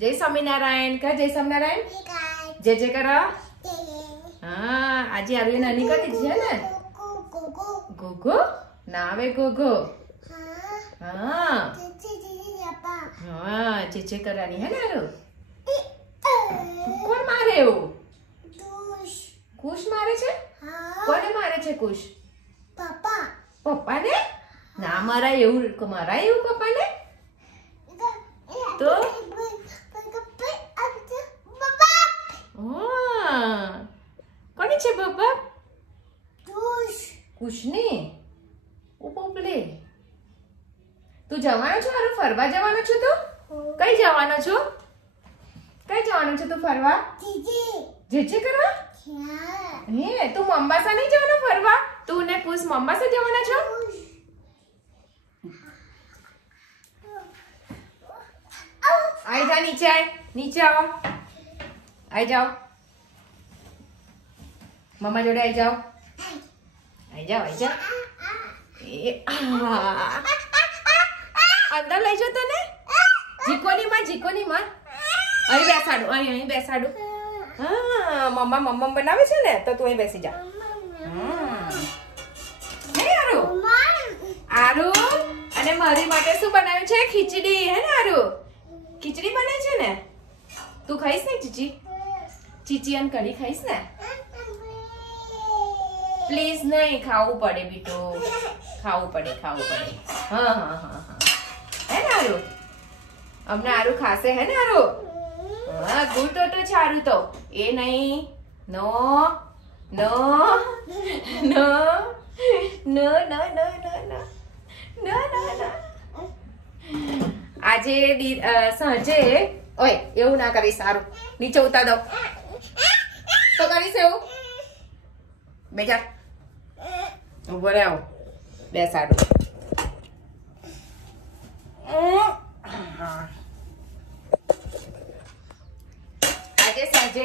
जय स्वामीनारायण कर जय स्वामीनारायण जय जय करो। हाँ आज आरु नानी कटी है ना गोगो ना आवे गोगो। हाँ हाँ चेचे करानी है ना आरु। कौन मारे हो कुश मारे छे कोने मारे छे कुश पापा पप्पा ने ना मारा એવું पप्पा ने तो કોની છે બાબા કુશ ને ઓ પોપલે તું જવાનો છો આરો ફરવા જવાનો છો તો કઈ જવાનો છો તું ફરવા જેજે કરવા હે તું મોમ્બાસા નહીં જવાનો ફરવા તું ને કુશ મોમ્બાસા જવાના છો आई जा नीचे आओ आई जाओ मम्मा जोड़े आई जाओ अंदर लई जाओ तो ने जीकोनी मार अहीं बेसाडू हाँ मम्मा बनावे छे ने तो तू अहीं बेसी जा हे आरु अने मारी माटे शुं बनाव्युं छे खीचड़ी है ने आरु खीचड़ी बने छे ने तू खाईस ने चीची अन कढ़ी खाईस ने प्लीज नहीं खावू पड़े बीटो खावू पड़े हाँ है ना आरु हमने आरु खासे है ना आरु हाँ गुड तो छारू तो ये नहीं no no no no no no no no no no no આજે સાંજે ઓય એવું ના કરી સારું નીચે ઉતાર દો તો કરીશ એવું બેજા ઉભો રહો બેસાડો આજે સાંજે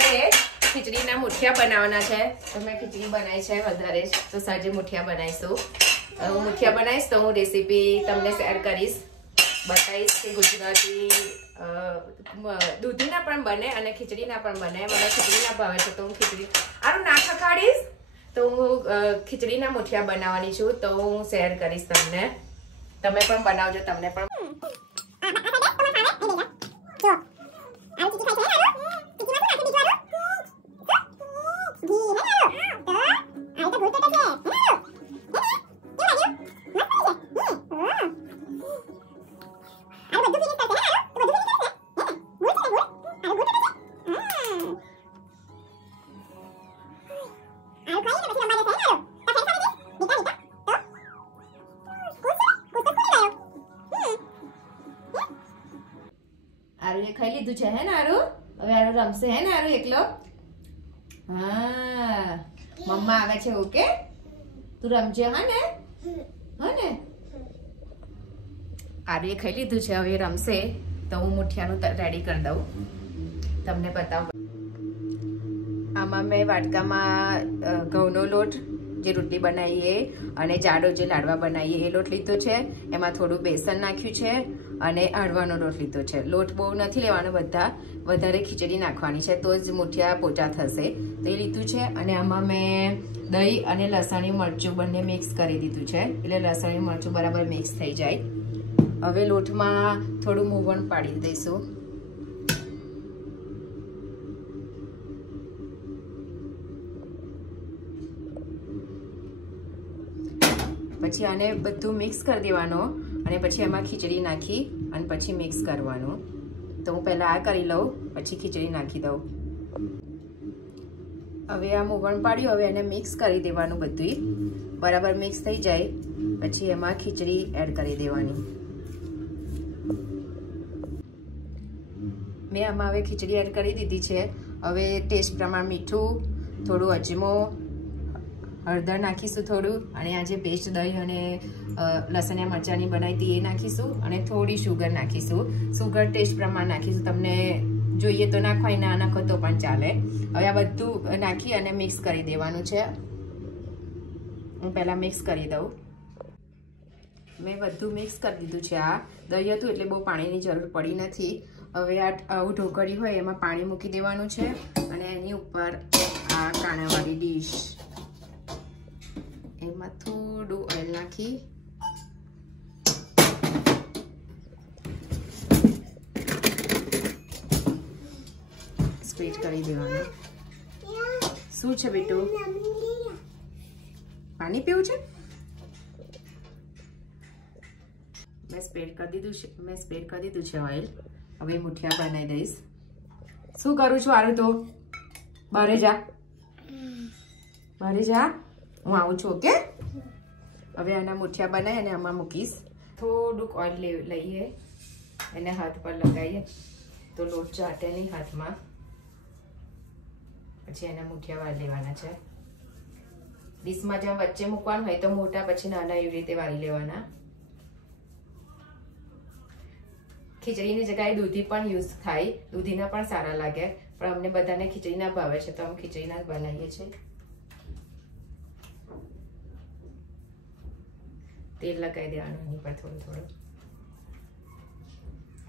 ખીચડીના મુઠિયા બનાવવાના છે તો મેં ખીચડી બનાવી છે વધારે તો સાંજે મુઠિયા બનાવીશું હું મુઠિયા બનાવીશ તો હું રેસીપી તમને શેર કરીશ बताइस कि गुजराती दूधीना पण बने अने खीचड़ीना पण बने मला खीचड़ीना भावे छे तो हूँ खीचड़ी आरु ना खखाड़ीश तो हूँ खीचड़ीना मुठिया बनाववानी छुं तो हूँ शेर करीश तमने तमे पण बनावजो तमने पण आरु ये खाई लीधु छे है ना आरु હવે આરુ રમશે હે ને આરુ એકલો હા મમ્મા આવે છે ઓકે તું રમજે હા ને આરુ એ ખાઈ લીધું છે હવે રમશે તો હું મુઠિયાનું રેડી કરી દઉં તમને બતાવું આમાં મેં વાટકામાં ઘઉંનો લોટ જે રોટલી બનાવીએ અને જાડો જે લાડવા બનાવીએ એ લોટ લીધો છે એમાં થોડું બેસન નાખ્યું છે અને હળવાનો લોટ લીધો છે લોટ બહુ નથી લેવાનો બધા વધારે ખીચડી નાખવાની છે તો જ મુઠિયા પોચા થશે તો એ લીધું છે અને આમાં મેં દહીં અને લસણી મરચું બંને મિક્સ કરી દીધું છે એટલે લસણી મરચું બરાબર મિક્સ થઈ જાય હવે લોટમાં થોડું મોવણ પાડી દઈશું પછી આને બધું મિક્સ કરી દેવાનો અને પછી એમાં ખીચડી નાખી અને પછી મિક્સ કરવાનું તો હું પહેલા આ કરી લઉં પછી ખીચડી નાખી દઉં હવે આ મોવણ પાડ્યું હવે એને મિક્સ કરી દેવાનું બધું બરાબર મિક્સ થઈ જાય પછી એમાં ખીચડી એડ કરી દેવાની મેં આમાં હવે ખીચડી એડ કરી દીધી છે હવે ટેસ્ટ પ્રમાણ મીઠું થોડું અજમો हळदर नाखीशुं थोड़ू अने आ जे पेस्ट दही अने लसणिया मरचानी बनावी ती ए नाखीशुं अने थोड़ी शुगर नाखीशुं शुगर टेस्ट प्रमाण नाखीशुं तमने जोईए तो नाखवाय ना नाखो तो पण चाले हवे आ बधुं नाखी अने मिक्स करी देवानुं छे हूँ पहेला मिक्स करी दऊं मैं बधुं मिक्स करी दीधुं छे आ दही हतुं एटले बहु पाणीनी जरूर पड़ी नथी હવે આવું ઢોકળી હોય એમાં પાણી મૂકી દેવાનું છે અને એની ઉપર આ કાણાવાળી ડીશ એમાં થોડું ઓઇલ નાખી સ્પ્રેડ કરી દેવાનું. શું છે બેટુ? પાણી પીવું છે? મેં સ્પ્રેડ કરી દીધું છે ઓઇલ. હવે મુઠિયા બનાવી દઈશ. શું કરું છું? આરું તો બહાર જા, હું આવું છું. ઓકે, હવે આના મુઠિયા બનાવી અને આમાં મૂકીશ. થોડુંક ઓઇલ લઈએ, એને હાથ પર લગાવીએ તો લોટ ચાટે નહીં હાથમાં. પછી એના મુઠિયા વાળી લેવાના છે. ડીશમાં જ્યાં વચ્ચે મૂકવાનું હોય તો મોટા, પછી નાના એવી રીતે વાળી લેવાના. ખીચડીની જગ્યાએ દૂધી પણ યુઝ થાય, દૂધીના પણ સારા લાગે, પણ અમને બધાને ખીચડીના ભાવે છે તો અમે ખીચડીના જ બનાવીએ છીએ. તેલ લગાવી દેવાનું એની પર થોડું થોડું,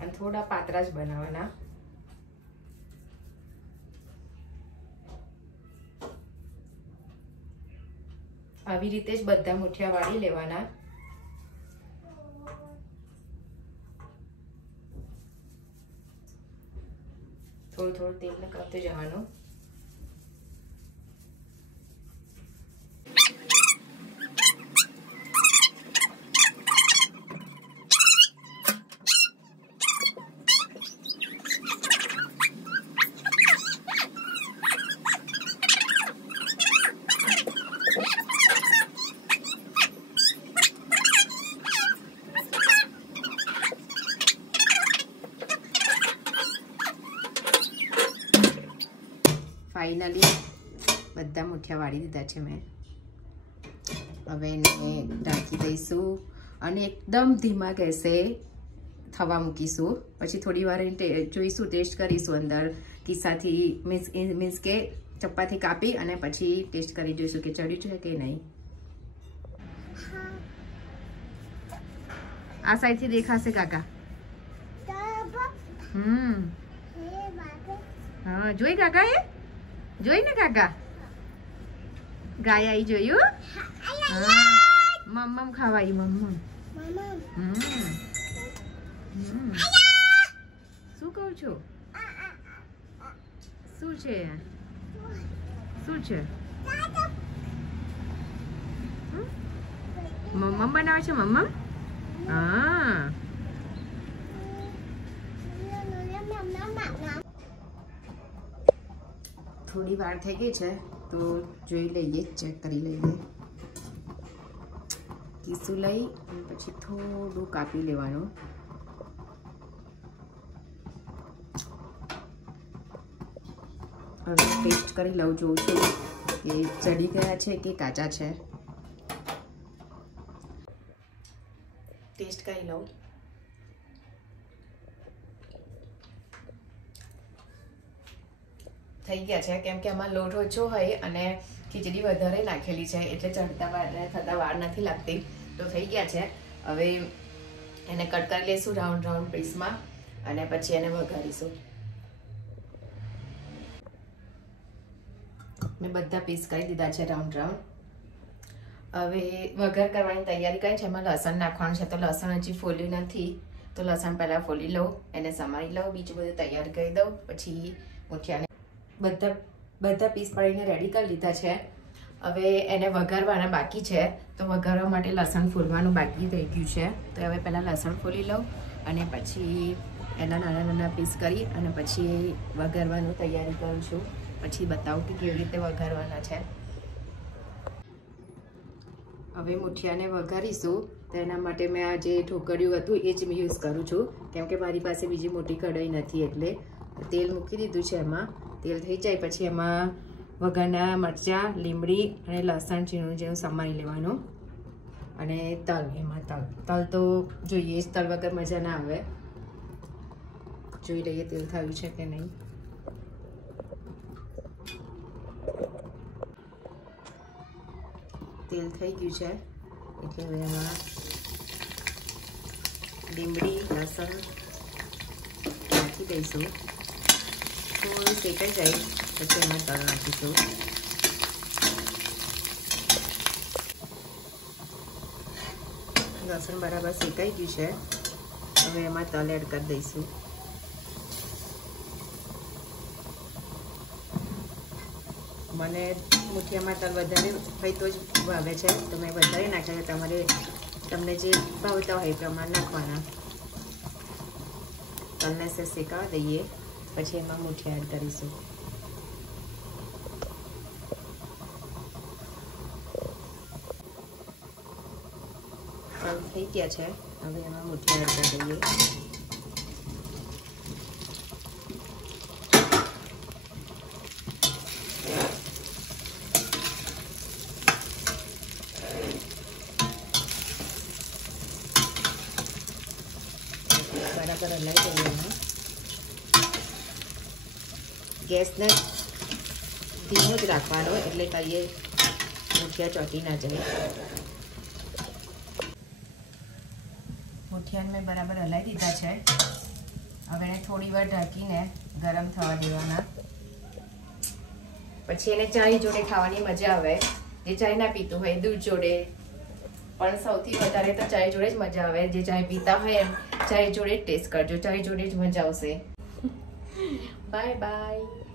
અને થોડા પાતળા જ બનાવવાના. આવી રીતે જ બધા મુઠિયા વાળી લેવાના. થોડું થોડું તેલ લગાવતું જવાનું. ફાઇનલી બધા મુઠિયા વાળી દીધા છે મેં. હવે એને ઢાંકી દઈશું અને એકદમ ધીમા ગેસે થવા મૂકીશું. પછી થોડી વાર જોઈશું, ટેસ્ટ કરીશું અંદર કિસ્સાથી, મીન્સ કે ચપ્પાથી કાપી અને પછી ટેસ્ટ કરી જોઈશું કે ચડ્યું છે કે નહીં. આ સાઈડથી દેખાશે કાકા. હા, જોઈ કાકા, એ જોઈ ને કાકા, ગાય આવી જોયું. મમ્મમ ખાવાય, મમ્મમ. શું કહું છું? શું છે? શું છે? મમ્મમ બનાવે છે, મમ્મમ. હા, થોડી વાર થઈ ગઈ છે તો જોઈ લઈએ, ચેક કરી લઈએ. કિસ્સું લઈ અને પછી થોડું કાપી લેવાનું. હવે ટેસ્ટ કરી લઉં, જોઉં છું કે ચડી ગયા છે કે કાચા છે. ટેસ્ટ કરી લઉં. થઈ ગયા છે, કેમ કે આમાં લોટ ઓછો હોય અને ખીચડી વધારે નાખેલી છે એટલે ચડતા થતા વાર નથી લાગતી. તો થઈ ગયા છે. હવે એને કટ કરી લઈશું રાઉન્ડ રાઉન્ડ પીસમાં અને પછી એને વઘારીશું. મેં બધા પીસ કરી દીધા છે રાઉન્ડ રાઉન્ડ. હવે વઘાર કરવાની તૈયારી કરી છે. એમાં લસણ નાખવાનું છે તો લસણ હજી ફોલ્યું નથી, તો લસણ પહેલાં ફોલી લઉં, એને સમારી લઉં, બીજું બધું તૈયાર કરી દઉં. પછી મુઠિયાને બધા પીસ પાડીને રેડી કરી લીધા છે. હવે એને વઘારવાના બાકી છે, તો વઘારવા માટે લસણ ફોલવાનું બાકી થઈ ગયું છે. તો હવે પહેલાં લસણ ફોલી લઉં અને પછી એના નાના નાના પીસ કરી અને પછી વઘારવાનું તૈયારી કરું છું. પછી બતાવું કે કેવી રીતે વઘારવાના છે. હવે મુઠિયાને વઘારીશું તો એના માટે મેં આ જે ઢોકળિયું હતું એ જ યુઝ કરું છું, કેમ કે મારી પાસે બીજી મોટી કઢાઈ નથી. એટલે તેલ મૂકી દીધું છે. એમાં તેલ થઈ જાય પછી એમાં વઘારના મરચાં, લીમડી અને લસણ ઝીણું ઝીણું સમારી લેવાનું. અને તલ, એમાં તલ તો જોઈએ જ, તલ વગર મજા ના આવે. જોઈ લઈએ તેલ થયું છે કે નહીં. તેલ થઈ ગયું છે એટલે હવે એમાં લીમડી, લસણ, નાખી દઈશું. થોડું શેકાઈ જાય પછી એમાં તલ નાખીશું. લસણ બરાબર શેકાઈ ગયું છે. હવે એમાં તલ એડ કરી દઈશું. મને મુઠિયામાં તલ વધારે હોય તો જ ભાવે છે, તો મેં વધારે નાખ્યા છે. તમને જે ભાવતા હોય એ પ્રમાણે નાખવાના. તલને શેકાવા દઈએ પછી એમાં મુઠિયા એડ કરીશું. તલ થઈ ગયા છે. હવે એમાં મુઠિયા એડ કરી દઈએ. બરાબર હલાવી દઈએ. એમાં ગેસને ધીમો જ રાખવાનો, એટલે કહીએ મુઠિયા ચોંટી ના જાય. મુઠિયાને મેં બરાબર હલાવી દીધા છે. હવે એને થોડી વાર ઢાંકીને ગરમ થવા દેવાના. પછી એને ચાય જોડે ખાવાની મજા આવે. જે ચાય ના પીતું હોય દૂધ જોડે, પણ સૌથી વધારે તો ચાય જોડે જ મજા આવે. જે ચાય પીતા હોય એમ ચાય જોડે જ ટેસ્ટ કરજો. ચાય જોડે જ મજા આવશે. Bye bye.